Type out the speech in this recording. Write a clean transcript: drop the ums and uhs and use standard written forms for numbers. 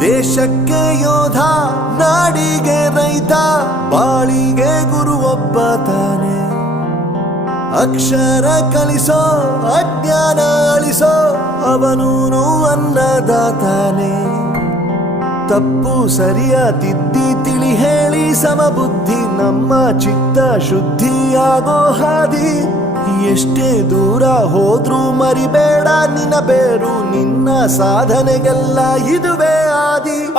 ದೇಶಕ್ಕೆ ಯೋಧ, ನಾಡಿಗೆ ರೈತ, ಬಾಳಿಗೆ ಗುರು ಒಬ್ಬ ತಾನೆ. ಅಕ್ಷರ ಕಲಿಸೋ, ಅಜ್ಞಾನ ಅಳಿಸೋ, ಅವನೂನು ಅನ್ನದಾತಾನೆ. ತಪ್ಪು ಸರಿಯ ತಿದ್ದಿ ತಿಳಿ ಹೇಳಿ ಸಮಬುದ್ಧಿ ನಮ್ಮ ಚಿತ್ತ ಶುದ್ಧಿಯಾಗೋ ಹಾದಿ. ಎಷ್ಟೇ ದೂರ ಹೋದ್ರೂ ಮರಿಬೇಡ ನಿನ್ನ ಬೇರು, ನಿನ್ನ ಸಾಧನೆಗೆಲ್ಲ ಇದುವೇ ಆದಿ.